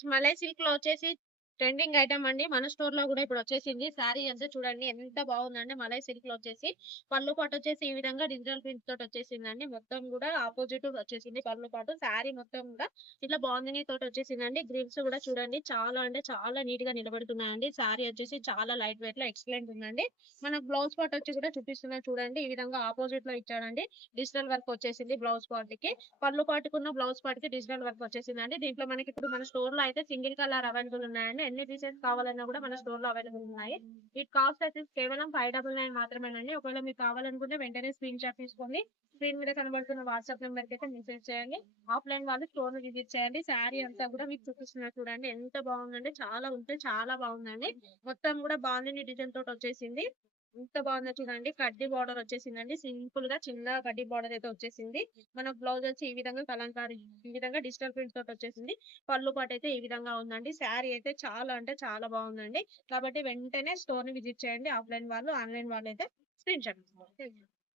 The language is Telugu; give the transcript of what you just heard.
మలై సిల్క్ లో వచ్చేసి ట్రెండింగ్ ఐటమ్ అండి. మన స్టోర్ లో కూడా ఇప్పుడు వచ్చేసింది. శారీ అంతా చూడండి ఎంత బాగుందండి. మలై సిల్క్ లో వచ్చేసి పళ్ళు పాటు వచ్చేసి ఈ విధంగా డిజిటల్ ప్రింట్ తోటి వచ్చేసిందండి. మొత్తం కూడా ఆపోజిట్ వచ్చేసింది పళ్ళు పాటు. శారీ మొత్తం కూడా ఇట్లా బాగుంది తోటి వచ్చేసిందండి. గ్రిల్స్ కూడా చూడండి చాలా అంటే చాలా నీట్ గా నిలబడుతున్నాయండి. శారీ వచ్చేసి చాలా లైట్ వెయిట్ లో ఎక్సలెంట్ ఉందండి. మన బ్లౌజ్ పార్ట్ వచ్చి కూడా చూపిస్తున్నా చూడండి. ఈ విధంగా ఆపోజిట్ లో ఇచ్చాడండి. డిజిటల్ వర్క్ వచ్చేసింది బ్లౌజ్ పార్ట్ కి. పళ్ళు పాటుకున్న బ్లౌజ్ పార్ట్ కి డిజిటల్ వర్క్ వచ్చేసిందండి. దీంట్లో మనకి ఇప్పుడు మన స్టోర్ లో అయితే సింగిల్ కలర్ అవైలబుల్ ఉన్నాయండి. ఎన్ని పీసెస్ కావాలన్నా కూడా మన స్టోర్ లో అవైలబుల్ ఉన్నాయి. వీటి కాస్ట్ అయితే కేవలం 599 మాత్రమేనండి. ఒకవేళ మీకు కావాలనుకుంటే వెంటనే స్క్రీన్ షాట్ తీసుకొని స్క్రీన్ మీద కనబడుతున్న వాట్సాప్ నెంబర్ కి అయితే మెసేజ్ చేయండి. ఆఫ్లైన్ వాళ్ళు స్టోర్ ని విజిట్ చేయండి. శారీ అంతా కూడా మీకు చూపిస్తున్నారు చూడండి ఎంత బాగుందండి. చాలా ఉంటే చాలా బాగుందండి. మొత్తం కూడా బాగుంది డిజైన్ తోటి వచ్చేసింది. ఎంత బాగుందో చూడండి. కడ్డీ బార్డర్ వచ్చేసిందండి. సింపుల్ గా చిన్న కడ్డీ బార్డర్ అయితే వచ్చేసింది. మన బ్లౌజ్ వచ్చి ఈ విధంగా కలంకారీ ఈ విధంగా డిజిటల్ ప్రింట్ తోటి వచ్చేసింది. పళ్ళు పాటు అయితే ఈ విధంగా ఉందండి. శారీ అయితే చాలా అంటే చాలా బాగుందండి. కాబట్టి వెంటనే స్టోర్ ని విజిట్ చేయండి. ఆఫ్లైన్ వాళ్ళు ఆన్లైన్ వాళ్ళు అయితే స్క్రీన్ షాట్ తీసుకోండి.